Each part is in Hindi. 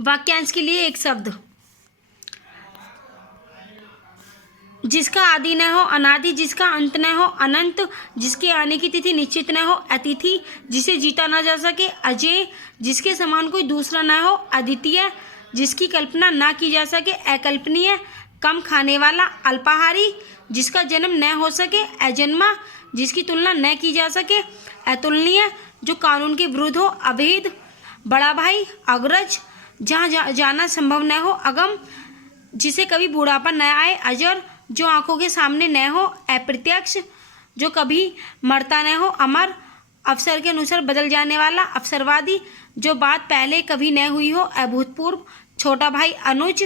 वाक्यांश के लिए एक शब्द। जिसका आदि न हो अनादि, जिसका अंत न हो अनंत, जिसके आने की तिथि निश्चित न हो अतिथि, जिसे जीता न जा सके अजेय, जिसके समान कोई दूसरा न हो अद्वितीय, जिसकी कल्पना न की जा सके अकल्पनीय, कम खाने वाला अल्पाहारी, जिसका जन्म न हो सके अजन्मा, जिसकी तुलना न की जा सके अतुलनीय, जो कानून के विरुद्ध हो अभेद, बड़ा भाई अग्रज, जहाँ जाना संभव न हो अगम, जिसे कभी बूढ़ापा न आए अजर, जो आंखों के सामने न हो अप्रत्यक्ष, जो कभी मरता न हो अमर, अवसर के अनुसार बदल जाने वाला अवसरवादी, जो बात पहले कभी न हुई हो अभूतपूर्व, छोटा भाई अनुज,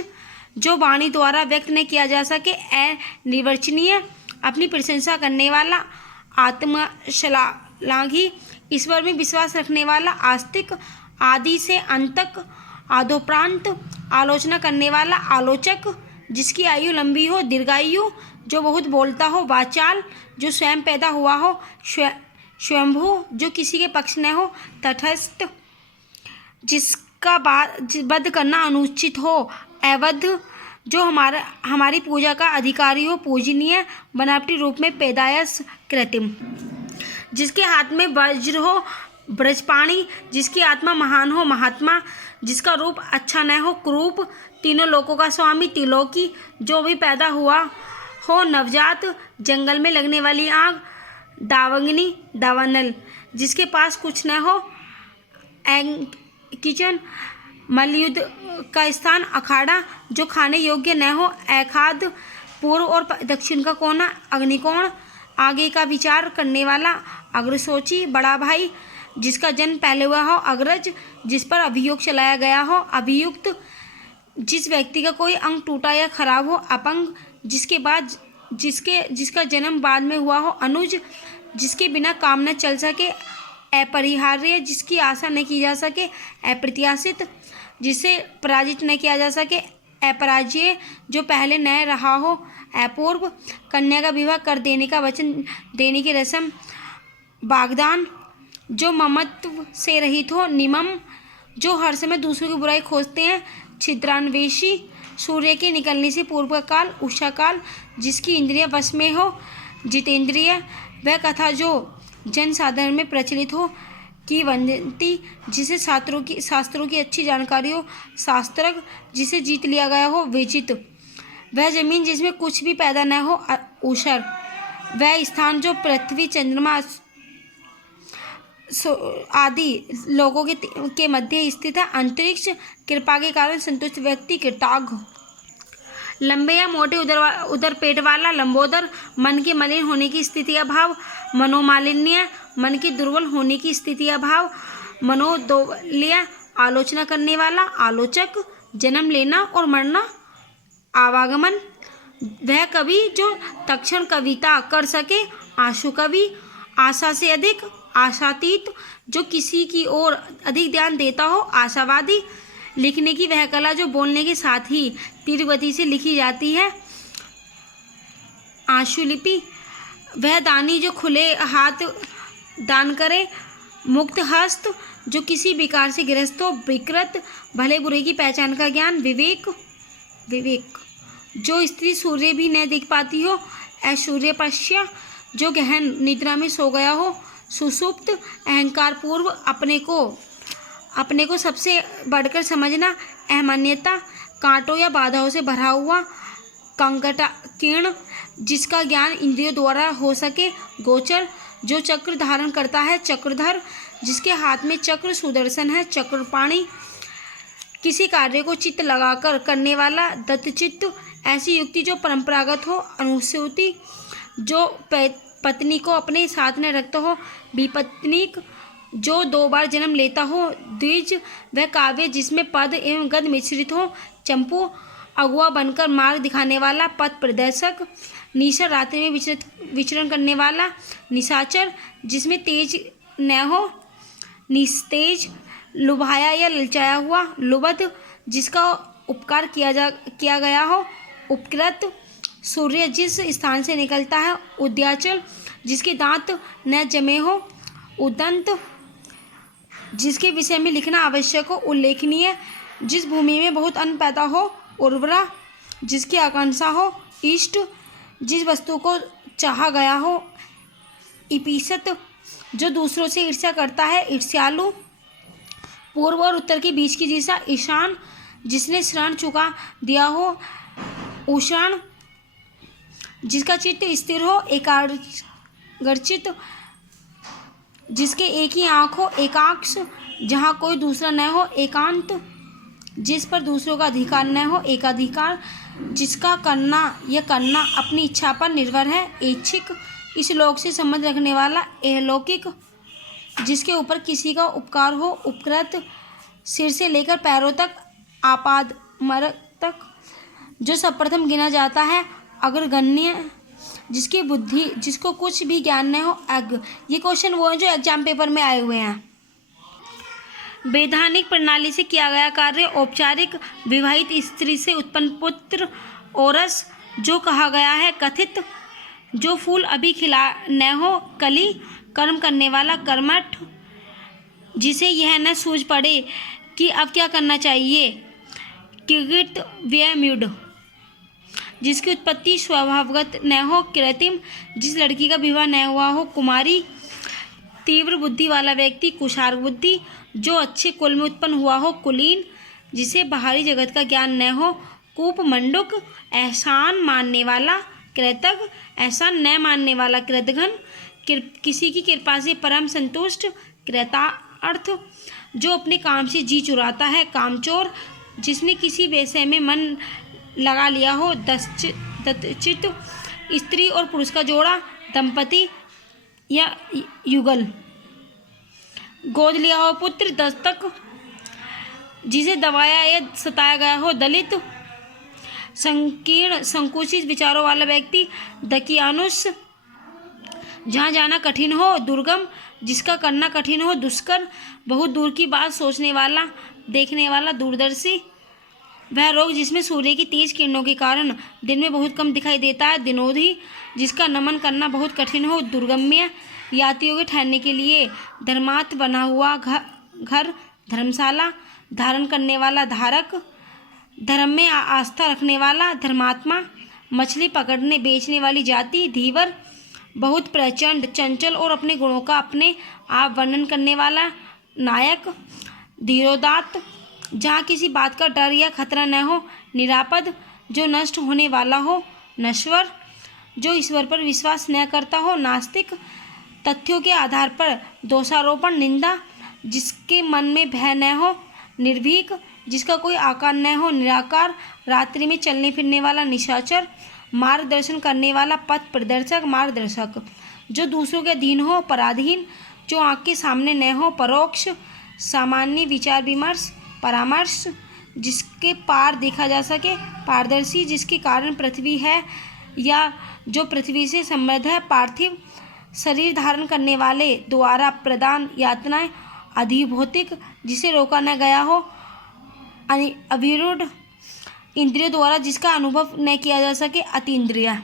जो वाणी द्वारा व्यक्त न किया जा सके अनिर्वचनीय, अपनी प्रशंसा करने वाला आत्मश्लाघी, ईश्वर में विश्वास रखने वाला आस्तिक, आदि से अंत तक आदोप्रांत आलोचना करने वाला आलोचक, जिसकी आयु लंबी हो दीर्घायु, जो बहुत बोलता हो वाचाल, जो स्वयं पैदा हुआ हो स्वयंभू, जो किसी के पक्ष न हो तटस्थ, जिसका वध करना अनुचित हो अवध, जो हमारी पूजा का अधिकारी हो पूजनीय, बनावटी रूप में पैदायश कृत्रिम, जिसके हाथ में वज्र हो ब्रजपाणी, जिसकी आत्मा महान हो महात्मा, जिसका रूप अच्छा न हो क्रूप, तीनों लोकों का स्वामी त्रिलोकी, जो भी पैदा हुआ हो नवजात, जंगल में लगने वाली आग दावाग्नि दावानल, जिसके पास कुछ न हो किचन, मलयुद्ध का स्थान अखाड़ा, जो खाने योग्य न हो अखाद, पूर्व और दक्षिण का कोना अग्निकोण, आगे का विचार करने वाला अग्रसोची, बड़ा भाई, जिसका जन्म पहले हुआ हो अग्रज, जिस पर अभियोग चलाया गया हो अभियुक्त, जिस व्यक्ति का कोई अंग टूटा या खराब हो अपंग, जिसका जन्म बाद में हुआ हो अनुज, जिसके बिना काम न चल सके अपरिहार्य, जिसकी आशा न की जा सके अप्रत्याशित, जिसे पराजित न किया जा सके अपराजय, जो पहले न रहा हो अपूर्व, कन्या का विवाह कर देने का वचन देने की रस्म वाग्दान, जो ममत्व से रहित हो निमम, जो हर समय दूसरों की बुराई खोजते हैं छिद्रान्वेषी, सूर्य के निकलने से पूर्व का काल उषा काल, जिसकी इंद्रिय वश में हो जितेंद्रिय, वह कथा जो जन साधारण में प्रचलित हो की वंदती, जिसे शास्त्रों की अच्छी जानकारी हो शास्त्रज्ञ, जिसे जीत लिया गया हो विजित, वह जमीन जिसमें कुछ भी पैदा न हो ऊषर, वह स्थान जो पृथ्वी चंद्रमा आदि लोगों के मध्य स्थित है अंतरिक्ष, कृपा के कारण संतुष्ट व्यक्ति कृतार्थ, लंबे या मोटे उदर पेट वाला लंबोदर, मन के मलिन होने की स्थिति अभाव मनोमालिन्य, मन के दुर्बल होने की स्थिति अभाव मनोदौल्य, आलोचना करने वाला आलोचक, जन्म लेना और मरना आवागमन, वह कवि जो तत्क्षण कविता कर सके आशु कवि, आशा से अधिक आशातीत, जो किसी की ओर अधिक ध्यान देता हो आशावादी, लिखने की वह कला जो बोलने के साथ ही तीव्र गति से लिखी जाती है आशुलिपि, वह दानी जो खुले हाथ दान करे मुक्त हस्त, जो किसी विकार से ग्रस्त हो विकृत, भले बुरे की पहचान का ज्ञान विवेक, जो स्त्री सूर्य भी न देख पाती हो ऐश्वर्यपश्य, जो गहन निद्रा में सो गया हो सुसुप्त, अहंकार पूर्व अपने को सबसे बढ़कर समझना अहमान्यता, कांटों या बाधाओं से भरा हुआ कंकटाकीर्ण, जिसका ज्ञान इंद्रियों द्वारा हो सके गोचर, जो चक्र धारण करता है चक्रधर, जिसके हाथ में चक्र सुदर्शन है चक्रपाणी, किसी कार्य को चित्त लगाकर करने वाला दत्तचित्त, ऐसी युक्ति जो परंपरागत हो अनुसूति, जो पत्नी को अपने साथ में रखता हो विपत्निक, जो 2 बार जन्म लेता हो द्विज, वह काव्य जिसमें पद एवं गद मिश्रित हो चंपू, अगुआ बनकर मार्ग दिखाने वाला पथ प्रदर्शक, निशा रात्रि में विचरण करने वाला निशाचर, जिसमें तेज न हो निस्तेज, लुभाया या ललचाया हुआ लुबध, जिसका उपकार किया गया हो उपकृत, सूर्य जिस स्थान से निकलता है उद्याचल, जिसके दांत न जमे हो उदंत, जिसके विषय में लिखना आवश्यक हो उल्लेखनीय, जिस भूमि में बहुत अन्न पैदा हो, उर्वरा, जिसकी आकांक्षा हो, इष्ट, जिस वस्तु को चाहा गया हो, इपिसत, जो दूसरों से ईर्ष्या करता है, ईर्ष्यालु, पूर्व और उत्तर के बीच की दिशा, ईशान, जिसने शरण चुका दिया हो, उषाण, जिसका चित्त स्थिर हो, एकाग्रचित, जिसके एक ही आँख हो, एकाक्ष, जहाँ कोई दूसरा न हो, एकांत, जिस पर दूसरों का अधिकार न हो, एकाधिकार, जिसका करना या करना अपनी इच्छा पर निर्भर है, ऐच्छिक, इस लोक से संबंध रखने वाला, अलौकिक, जिसके ऊपर किसी का उपकार हो, उपकृत, सिर से लेकर पैरों तक, आपादमस्तक तक, जो सर्वप्रथम गिना जाता है, अग्रगण्य, जिसकी बुद्धि, जिसको कुछ भी ज्ञान न हो, अज्ञ। ये क्वेश्चन वो हैं जो एग्जाम पेपर में आए हुए हैं। वैधानिक प्रणाली से किया गया कार्य, औपचारिक, विवाहित स्त्री से उत्पन्न पुत्र, औरस, जो कहा गया है, कथित, जो फूल अभी खिला न हो, कली, कर्म करने वाला, कर्मठ, जिसे यह न सूझ पड़े कि अब क्या करना चाहिए, किगित व्यम्यूढ़, जिसकी उत्पत्ति स्वभावगत न हो, कृत्रिम, जिस लड़की का विवाह न हुआ हो, कुमारी, तीव्र बुद्धि वाला व्यक्ति, कुशार्ग बुद्धि, जो अच्छे कुल में उत्पन्न हुआ हो, कुलीन, जिसे बाहरी जगत का ज्ञान न हो, कूप, मंडुक, एहसान मानने वाला, कृतज्ञ, एहसान न मानने वाला, कृतघ्न, किसी की कृपा से परम संतुष्ट, कृतार्थ, जो अपने काम से जी चुराता है, कामचोर, जिसने किसी विषय में मन लगा लिया हो, दत्तचित, स्त्री और पुरुष का जोड़ा, दंपति या युगल, गोद लिया हो पुत्र, दस्तक, जिसे दबाया या सताया गया हो, दलित, संकीर्ण संकुचित विचारों वाला व्यक्ति, दकियानुस, जहाँ जाना कठिन हो, दुर्गम, जिसका करना कठिन हो, दुष्कर, बहुत दूर की बात सोचने वाला, देखने वाला, दूरदर्शी, वह रोग जिसमें सूर्य की तेज किरणों के कारण दिन में बहुत कम दिखाई देता है, दिनोधी, जिसका नमन करना बहुत कठिन हो, दुर्गम्य, यात्रियों के ठहरने के लिए धर्मार्थ बना हुआ घर, धर्मशाला, धारण करने वाला, धारक, धर्म में आस्था रखने वाला, धर्मात्मा, मछली पकड़ने बेचने वाली जाति, धीवर, बहुत प्रचंड, चंचल और अपने गुणों का अपने आप वर्णन करने वाला, नायक, धीरोदात्त, जहाँ किसी बात का डर या खतरा न हो, निरापद, जो नष्ट होने वाला हो, नश्वर, जो ईश्वर पर विश्वास न करता हो, नास्तिक, तथ्यों के आधार पर दोषारोपण, निंदा, जिसके मन में भय न हो, निर्भीक, जिसका कोई आकार न हो, निराकार, रात्रि में चलने फिरने वाला, निशाचर, मार्गदर्शन करने वाला, पथ प्रदर्शक, मार्गदर्शक, जो दूसरों के अधीन हो, पराधीन, जो आँख के सामने न हो, परोक्ष, सामान्य विचार विमर्श, परामर्श, जिसके पार देखा जा सके, पारदर्शी, जिसके कारण पृथ्वी है या जो पृथ्वी से समृद्ध है, पार्थिव, शरीर धारण करने वाले द्वारा प्रदान यातनाएं, अधिभौतिक, जिसे रोका न गया हो, अविरूढ़, इंद्रियों द्वारा जिसका अनुभव न किया जा सके, अतीन्द्रिय,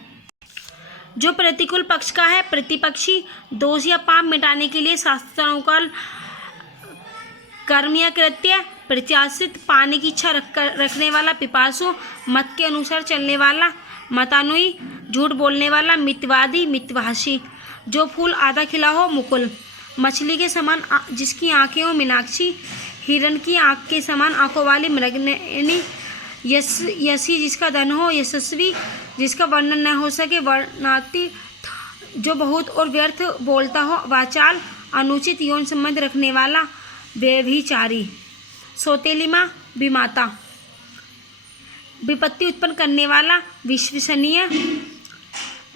जो प्रतिकूल पक्ष का है, प्रतिपक्षी, दोष या पाप मिटाने के लिए शास्त्रानुकूल कर्म या कृत्य, प्रत्याशित, पाने की इच्छा रखने वाला, पिपासु, मत के अनुसार चलने वाला, मतानुई, झूठ बोलने वाला, मितवादी, मितभाषी, जो फूल आधा खिला हो, मुकुल, मछली के समान जिसकी आंखें हो, मीनाक्षी, हिरण की आंख के समान आंखों वाली, मृगनयनी, यशी, जिसका धन हो, यशस्वी, जिसका वर्णन न हो सके, वर्णाती, जो बहुत और व्यर्थ बोलता हो, वाचाल, अनुचित यौन संबंध रखने वाला, व्यभिचारी, सौतेली माँ, विमाता, विपत्ति उत्पन्न करने वाला, विश्वसनीय,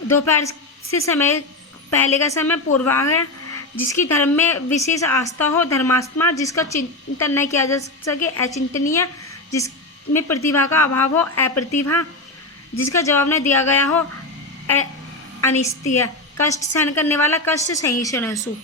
दोपहर से समय पहले का समय पूर्वाह है, जिसकी धर्म में विशेष आस्था हो, धर्मात्मा, जिसका चिंतन न किया जा सके, अचिंतनीय, जिसमें प्रतिभा का अभाव हो, अप्रतिभा, जिसका जवाब न दिया गया हो, अनिष्ठीय, कष्ट सहन करने वाला, कष्ट सहिष्णु।